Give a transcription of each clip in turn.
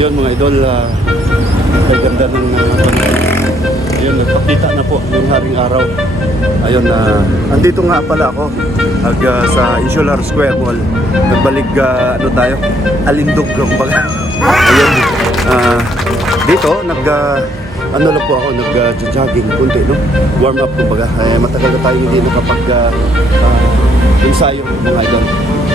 Ayun mga idol, uh, ganda ng uh. Ayun, nagpakita na po yung haring araw. Ayun na, andito nga pala ako ag, uh, sa Insular Square Mall. Nagbalik uh, ano tayo, alindog kumbaga. Ayun, ah, dito nag uh, ano lang po ako, nag-jogging kunti, no? Warm up kumbaga. Eh, matagal na tayo hindi nakapag uh, uh, ensayo mga idol.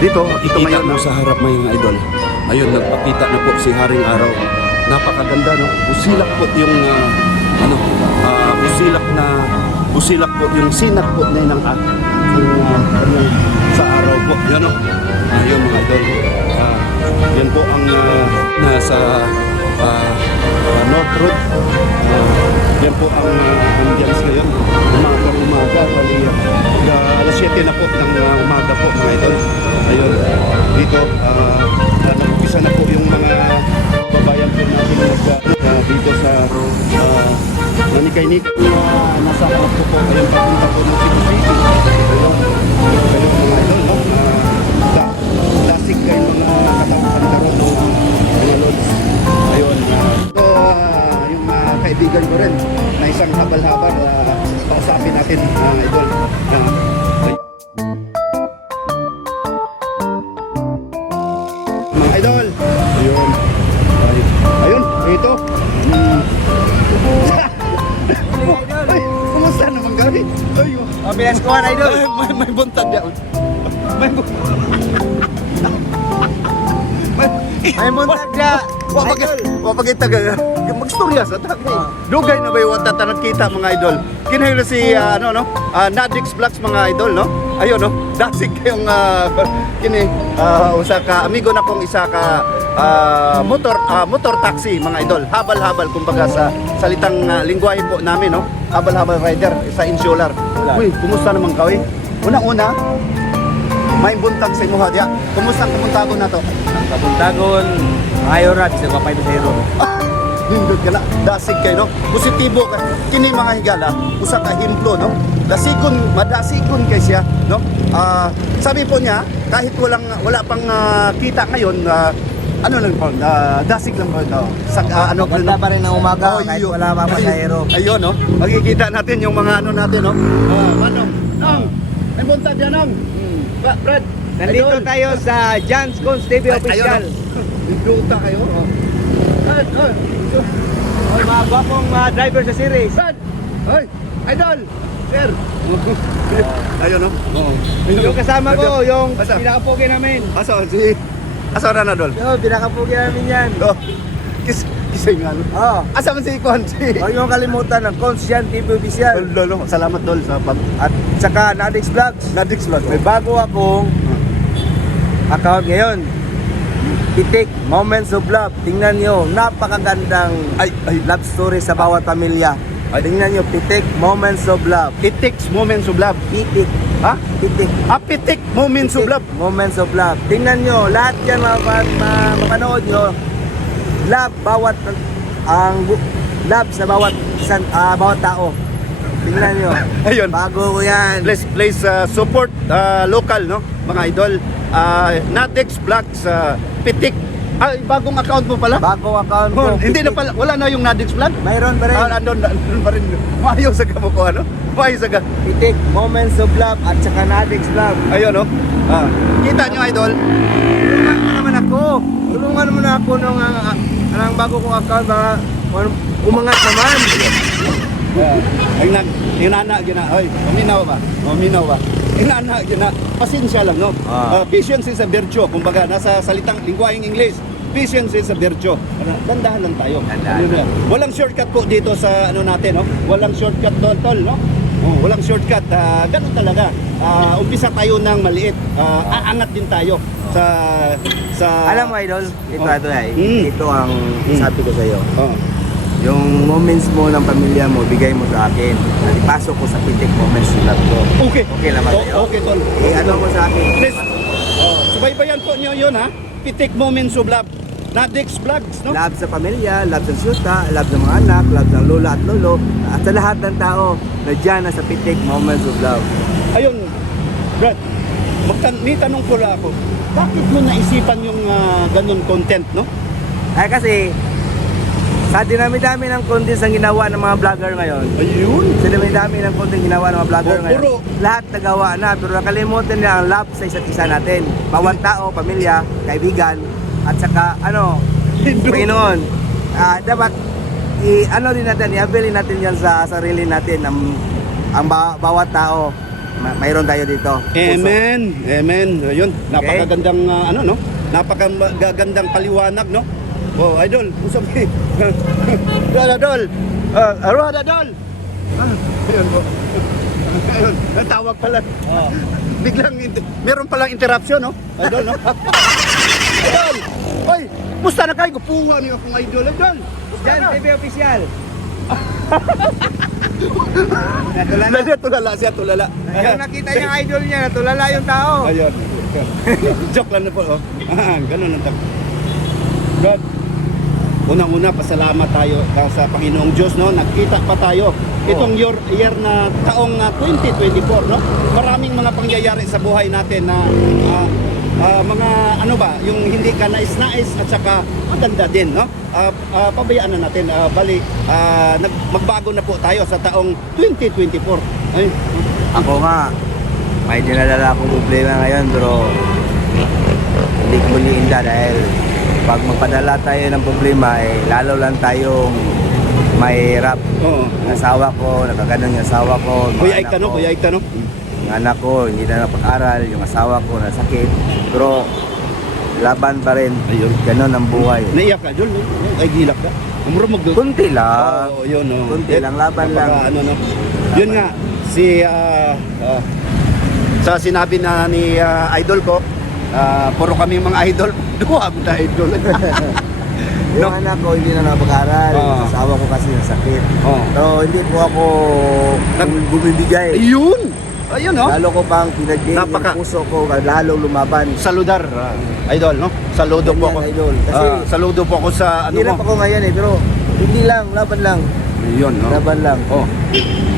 Dito, ito ngayon mo sa harap mga idol. Ayun, nagpakita na po si Haring Araw. Napakaganda, no? Busilak po yung, ah, ano, ah, busilak na, busilak po yung sinak po na ng at yung, ah, kanyang sa araw po. Yan, no? Ayun, mga idol. Ah, yan po ang ah, nasa ah, ah, North Road. Ah, yan po ang uh, ambience ngayon. Umaga, umaga. Bali, uh, alas 7 na po ng ah, umaga po, mga idol. Ayun, dito, uh, nag-umpisa na po yung mga babayan po natin nag, ah, dito sa uh, Nanikay-Nikay na nasa harap ko po. Ayun, papunta po ng Cebu City. Ayun, ayun, mga idol, no? Ah, kayo mga katapusan karon ng mga lods. Ayun. Ah, yung mga kaibigan ko rin na isang habal-habal, uh, pausapin natin, mga idol. Ah, naman gani? Ay, O, pilas ko na idol. ay, may, may buntag yan. May buntag. Ay, muntag na. Wapagit, wapagit taga. Magstorya sa tagay. Dugay na ba yung wata kita mga idol? Kinahilo si uh, ano no? Uh, Nadix Vlogs mga idol no? Ayun no. Dasig kayong uh, kini uh, usa ka amigo na kong isa ka uh, motor uh, motor taxi mga idol. Habal-habal kumbaga sa salitang uh, lingwahe po namin no. Habal-habal rider sa insular. Uy, kumusta naman ka? Una-una, may buntag sa imuha diya. Kumusta ang kabuntagon na to? Ang kabuntagon, ayo rad sa 5-0. nindot ka na dasig kay no positibo kay kini mga higala usa ka himplo no dasigon madasigon kay siya no uh, sabi po niya kahit walang wala pang uh, kita ngayon uh, ano lang po, uh, dasig lang po ito. Sa, uh, ano, Maganda pa rin ng umaga, oh, kahit wala pa pasahero. Ayun, no? Makikita natin yung mga ano natin, no? Oh, manong, nang, ay bunta dyan, nang. Hmm. Brad, Nandito tayo sa John's Constable Official. Ayun, no? Nindruta kayo, oh. Ay, mga gwapong mga driver sa series. Hoy! Idol! Sir! Ayun no? Oo. Yung kasama ko, yung Asa? pinakapugi namin. Asa si... Asa na Dol? Yo, pinakapugi namin yan. Oh. Kis... Kisay nga no? Oh, Asa man si? Si... huwag niyong kalimutan ng Cons Yan TV Official. Dol, salamat Dol sa pag... At saka Nadix Vlogs. Nadix vlog. May bago akong account ngayon. Pitik, Moments of Love. Tingnan nyo, napakagandang Ay, ay. love story sa bawat pamilya. Ay. Tingnan nyo, Pitik, Moments of Love. It takes moments of love. Pitik, Ha? Pitik. Apitik moments of Pitik, love. Moments of Love. Tingnan nyo, lahat yan ma- ma- ma- mapanood nyo. Love, bawat ang love sa bawat isang, ah, bawat tao. Tingnan nyo. Ayun. Bago ko yan. Please, please uh, support uh, local, no? Mga idol. Uh, Nadex Vlogs, uh, Pitik. Ay, bagong account mo pala? Bago account ko. Oh, hindi na pala, wala na yung Nadex Vlog? Mayroon pa rin. Ah, andun, andun pa rin. Maayos sa kamo ko, ano? Maayos sa ka. Pitik, Moments of Love at saka Nadix Love. Ayun, no? Ah. Kita nyo, idol? Tulungan mo naman ako. Tulungan mo na ako nung ang, ang bago kong account baka um- umangat naman. Ah. Ay, nag, inana, gina. Oy, uminaw ba? Uminaw ba? Inana, gina. Pasensya lang, no? Ah. Ah, patience is a virtue. Kumbaga, nasa salitang lingwaheng English. Patience is a virtue. Ano, Dandahan lang tayo. Dandahan. Ano? Walang shortcut po dito sa ano natin, no? Walang shortcut tol, tol, no? Oh, walang shortcut. Ah, ganun talaga. Ah, umpisa tayo ng maliit. Ah, aangat din tayo sa sa Alam mo, Idol, ito, Oh. ito, ay, Mm. ito ang Mm. sabi ko sa iyo. Oh. Yung moments mo ng pamilya mo, bigay mo sa akin. At ipasok ko sa pitik moments ng love ko. Okay. Okay naman O- sa'yo? Okay, tol. Eh, ano mo sa akin? Please. Oh, subaybayan po niyo 'yon ha. Pitik Moments of Love. Nadix Vlogs, no? Love sa pamilya, love sa syuta, love sa mga anak, love sa lola at lolo, at sa lahat ng tao na dyan na sa pitik moments of love. Ayun, Brad, magtan may tanong ko lang ako. Bakit mo naisipan yung ah, ganun content, no? Ay kasi, sa dinami-dami ng content ang ginawa ng mga vlogger ngayon, Ayun. sa dinami-dami ng content ginawa ng mga vlogger Oh, ngayon, puro. lahat nagawa na, pero nakalimutan nila ang love sa isa't isa natin. Bawat tao, pamilya, kaibigan, at saka, ano, Panginoon. Ah, dapat, i, ano din natin, i-availin natin yan sa sarili natin, ang, ang ba- bawat tao, ma- mayroon tayo dito. Puso. Amen. Amen. Ayun, napakagandang ah, ano no? Napakagandang paliwanag no? Oh, idol, usap eh. Idol, idol. Ah, aro idol. Ah, ayun po. Ayun, natawag pala. Biglang inter- meron palang interruption no? Idol no? idol. Hoy, musta na kayo? Gupuha niyo akong idol, idol. Na? TV official. Tulala. Siya tulala, siya tulala. Yung nakita niya idol niya, natulala yung tao. Ayun. Joke lang na po. Oh. Ah, ganun ang tag. Unang-una, pasalamat tayo sa Panginoong Diyos, no? Nagkita pa tayo. Itong year, year na taong ah, 2024, no? Maraming mga pangyayari sa buhay natin na ah, ah, mga ano ba, yung hindi ka nais-nais at saka maganda din, no? Ah, ah, pabayaan na natin. Ah, bali, nag, magbago na po tayo sa taong 2024. Ay, Ako nga, may dinadala akong problema ngayon pero hindi ko iniinda dahil pag magpadala tayo ng problema eh lalo lang tayong mahirap. oo. Ang asawa ko, nakaganon yung asawa ko. mga Kuya anak Ika, no? ko. Kuya Ika, no? Yung anak ko, hindi na napag-aral, yung asawa ko nasakit. Pero laban pa rin. Ayun. Ganon ang buhay. Naiyak ka, Jol. Ay, gilak ka. Umurumog doon. Kunti lang. Oo, yun, no. Kunti lang, laban lang. Ano, no. Yun nga, si, ah, ah, sa sinabi na ni ah, idol ko, ah, puro kami mga idol. Mo na idol. Yung anak ko hindi na napag-aral. Yung asawa ko kasi nasakit. oh. Pero hindi po ako bumibigay. Ayun! Ayun, no? Lalo ko pang pinagding Napaka- yung puso ko, lalo lumaban. Saludar, ah, idol, no? Saludo po ako. Idol. Kasi Ah, saludo po ako sa ano hirap ako ngayon eh, pero hindi lang, laban lang. Ayun, no? Laban lang. Oh.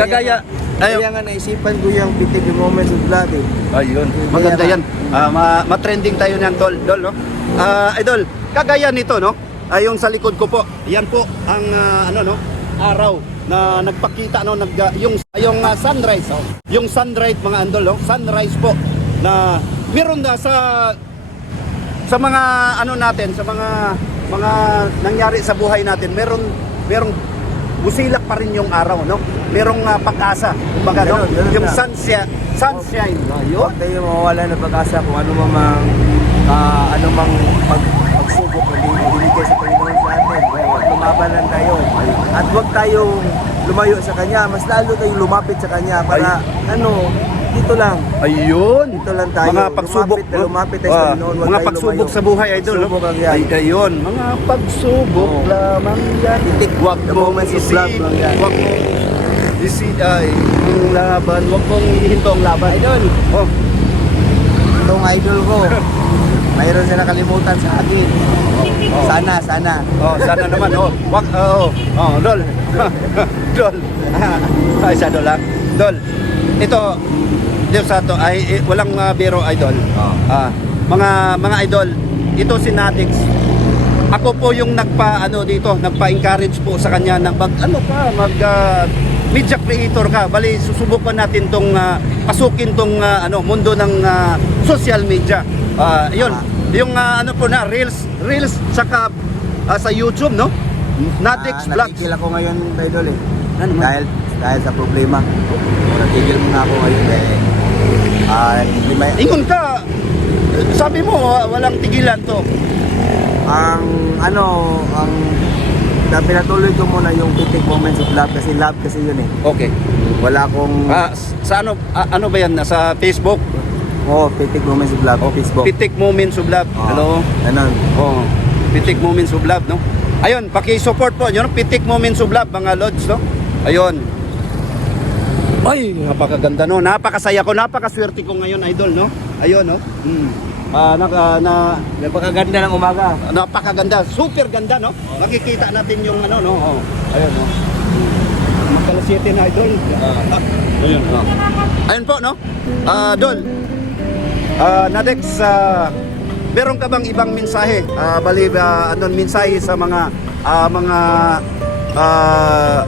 Kagaya, Kaya ayun. nga naisipan ko yung yung moments of blood eh. Ayun, maganda yan. Ah, ma- ma-trending tayo niyan, tol, dol, no? Ah, idol, kagaya nito, no? Ay, yung sa likod ko po. Yan po ang ah, ano no, araw na nagpakita no, nag ah, yung yung ah, sunrise, oh. Yung sunrise mga andol, no? Sunrise po na meron na sa sa mga ano natin, sa mga mga nangyari sa buhay natin, meron merong busilak pa rin yung araw, no? Merong ah, pag-asa, kumbaga, no? Ganun, ganun Yung sunshine, sunshine, yun. Huwag tayo mawawala ng pag-asa kung ano mang ah, ano mang pag, pagsubok na binigay sa Panginoon sa atin. Huwag lumaban lang tayo. At huwag tayong lumayo sa Kanya. Mas lalo tayong lumapit sa Kanya para ano, dito lang. Ayun. Dito lang tayo. Mga pagsubok. Lumapit na lumapit tayo sa Ah, Panginoon. Huwag mga pagsubok lumayo. sa buhay, idol. Pagsubok lang yan. Ay, ayun. Mga pagsubok Oo. lamang yan. Titik. Huwag mong moments of isi. love lang yan. Huwag mong isi. Ay, ang laban. Huwag mong ihinto ang laban. Idol. Oh, Itong idol ko. Mayroon siya nakalimutan sa akin. Sana, sana. oh, sana naman. Oh, wag, oh, oh, dol. dol. Ay, sa dol, ha? Dol. Ito, Diyos sa to ay eh, walang uh, biro idol. Oh. Ah, mga mga idol, ito si Natix. Ako po yung nagpa ano dito, nagpa-encourage po sa kanya ng mag ano ka, mag ah, media creator ka. Bali susubukan natin tong ah, pasukin tong ah, ano mundo ng ah, social media. Ah, 'yun. Yung ah, ano po na reels, reels saka ah, sa YouTube, no? Natix Ah, Vlogs. Natigil ako ngayon, idol eh. Ano man? Dahil, dahil sa problema. Natigil muna ako ngayon eh. Hindi may, Ingon ka. Sabi mo, walang tigilan to. ang ano, ang na pinatuloy ko muna yung pitik moments of love kasi love kasi yun eh. Okay. Wala akong Ah, sa ano ah, ano ba yan sa Facebook? oh, pitik moments of love Facebook. Pitik Moments of Love. Ah, Hello. Ganun. Oh, Pitik Moments of Love, no? Ayun, paki-support po, yun, Pitik Moments of Love, mga lods, no? Ayun. Ay, napakaganda, no? Napakasaya ko, napakaswerte ko ngayon, idol, no? Ayun, no? Hmm. Ah, naka, na, Napakaganda ng umaga. napakaganda, super ganda, no? Makikita natin yung ano, no? Oh, ayun, no? Magkala 7 na, idol. Ah, ayun, no? Ayun po, no? Ah, Dol. Ah, Nadex, ah, meron ka bang ibang mensahe? Ah, bali ah, ano mensahe sa mga ah, mga ah,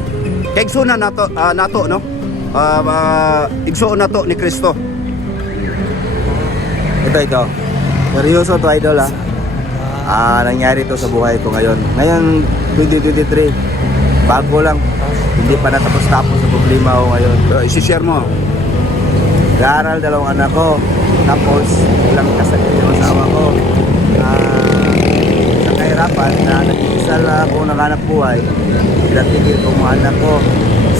kaigsunan nato ah, nato no? Ah, ah, igsuon nato ni Kristo. Ito, ito. Seryoso to, idol, ha? Ah, nangyari to sa buhay ko ngayon. Ngayon, 2023. Bago lang. Hindi pa natapos-tapos sa problema ko ngayon. Uh, isi-share mo. Nag-aaral dalawang anak ko. Tapos, ilang kasakit yung asawa ko. Ah, sa kahirapan na nag-iisa lang ako naghanap buhay. Pinatigil ko mga anak ko.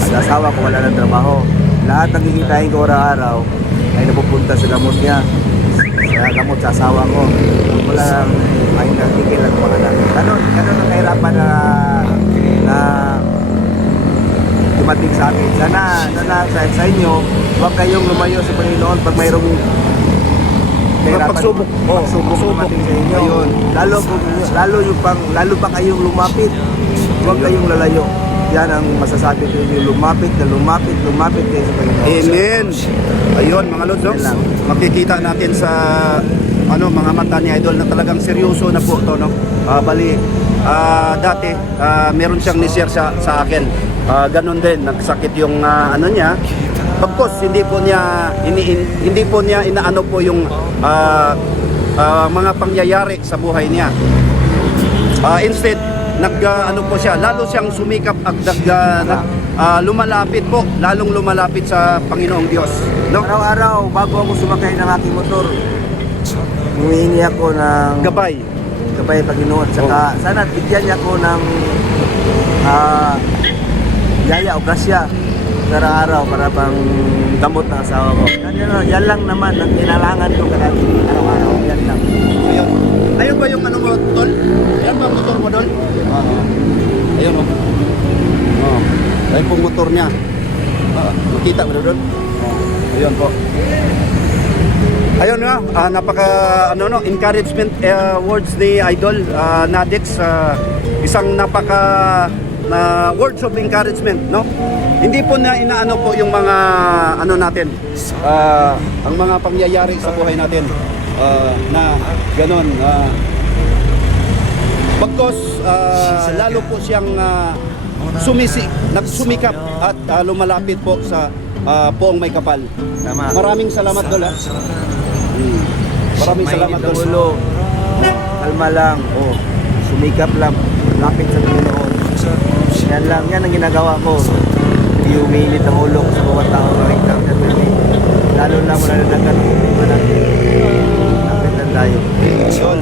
At asawa ko wala ng trabaho. Lahat ng kikitain ko araw-araw ay napupunta sa gamot niya. Gamot sa asawa ko. Wala lang ay nagtigil ang mga anak. Ganun, ganun ang kahirapan na na dumating sa akin. Sana, sana sa, sa inyo, huwag kayong lumayo sa Panginoon pag mayroong kahirapan. pagsubok. Oh, Pagsubok. pagsubok dumating sa inyo. Ayun. Lalo, lalo, yung pang, lalo pa kayong lumapit, huwag kayong lalayo. Yan ang masasabi ko inyo, lumapit na lumapit, lumapit kayo sa Panginoon. Amen. Ayun mga lods, makikita natin sa ano mga mata ni Idol na talagang seryoso na po to no. Ah, bali ah, dati ah, meron siyang ni-share sa, sa akin. Ah, ganun din, nagsakit yung ah, ano niya. Pagkos hindi po niya ini, in- hindi po niya inaano po yung ah, ah, mga pangyayari sa buhay niya. Ah, instead, nag ah, ano po siya, lalo siyang sumikap at nag, nag- ah, lumalapit po, lalong lumalapit sa Panginoong Diyos. No? Araw-araw, bago ako sumakay ng aking motor, humihingi ako ng Gabay. gabay Panginoon. Saka sana bigyan niya ako ng ah, yaya o grasya sa araw para pang gamot ng asawa ko. Yan, yan, lang naman ang kailangan ko kada araw-araw. Yan lang. Ayun. Ayun ba yung ano mo, Tol? Yan ba ang motor mo, Dol? Ayun, oh. Oh. Ayun pong motor niya. Ah, makita mo, Dol? Ayun po. Ayun nga, ah, napaka ano no, encouragement eh, words ni Idol ah, Nadix ah, isang napaka na words of encouragement, no? Hindi po na inaano po yung mga ano natin, ah, ang mga pangyayari sa buhay natin ah, na ganon. ah, Bagkos ah, lalo po siyang ah, sumisi, nagsumikap at ah, lumalapit po sa ah, poong may kapal. Tama. Maraming salamat Dol. ah. Mm. Maraming salamat Mainit ang Dol. ulo. Kalma lang. Oh, sumikap lang. Lapit sa Panginoon. Yan lang. Yan ang ginagawa ko. Hindi umiinit ang ulo sa bawat tao na na Lalo na nagkat ng problema natin. Lapit lang tayo. Dol.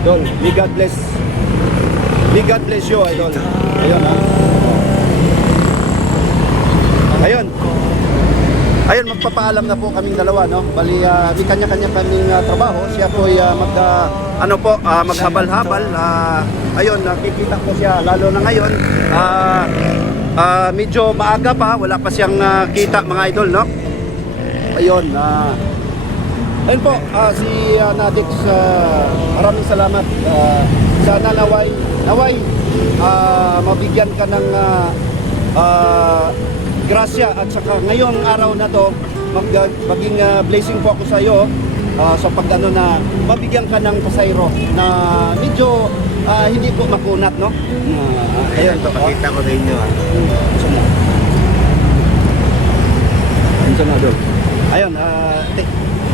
Dol, may God bless. May God bless you, Idol. Ayun ha. Ayun. Ayun, magpapaalam na po kaming dalawa, no? Bali, ah, may kanya-kanya kaming ah, trabaho. Siya po ay ah, mag, ah, ano po, ah, maghabal-habal. Ah, ayun, nakikita ko siya, lalo na ngayon. Ah, ah, medyo maaga pa, wala pa siyang ah, kita, mga idol, no? Ayun, ah, Ayun po, ah, si ah, Nadix, ah, maraming salamat. Ah, sana naway, naway, ah, mabigyan ka ng ah, ah, grasya at saka ngayong araw na to, mag, maging ah, blessing po ako sa iyo ah, sa pag ano na mabigyan ka ng pasayro na medyo ah, hindi po makunat, no? Ah, Ayun, papakita ko sa inyo. ah. Ayun na doon. Ayun, ah, te-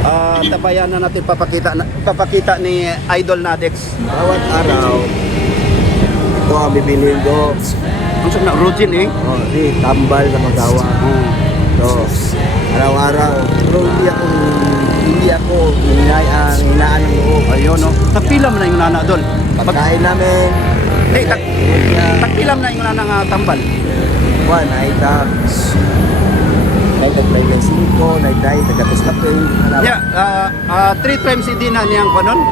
ah, tabayan na natin papakita na, papakita ni Idol Nadex. Bawat araw, ito ang bibiliin ko. Ang sa na routine eh. Oh, di, tambal sa magawa. So, araw-araw. Pero hindi ako, hindi ako hinayaan, hinaan ng loob. Ayun no. Tagpila mo na yung nana. Pag Pagkain namin, hey, tag, tagpila mo na yung nana nga tambal. One, night tag. Night tag play ng 5, night tag, nagkapos kape. Yeah, ah, ah, three times hindi na niyang kunon.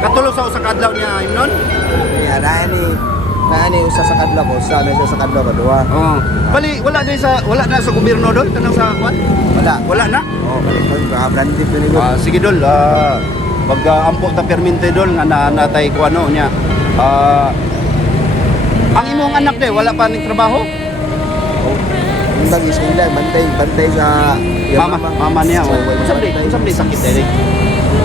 Katulo sa usa ka adlaw niya imnon. Kaya na ni, na ni usa sa kadlaw ko, usa na sa kadlaw ko, duwa. Oh. Bali wala din sa wala na sa gobyerno dol kanang sa kwan. Wala. Wala na. Oh, balik ko, baka branded ko nito. Ah, sige dol, ah, pag ah, ampo ta permente dol nga na natay ko ano niya. Ah, ang imong anak de wala pa ning trabaho? Yung bang isila, bantay, bantay sa... Mama, mama niya. Oh. Sabi, sabi sakit eh.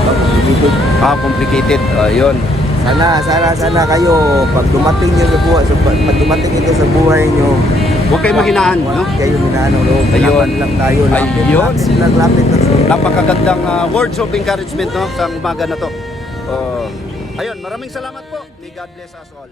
complicated. Ah, complicated. Ayun. Sana, sana, sana kayo, pag dumating nyo sa buhay, so, pag dumating ito sa buhay nyo, Huwag kayo mahinaan, no? Huwag kayo hinaan ng loob. Ayun. Laban lang tayo. Lapit, Ayun. lapit lang, lapit lang. Napakagandang ah, words of encouragement no sa umaga na to. Oh, ayun, maraming salamat po. May God bless us all.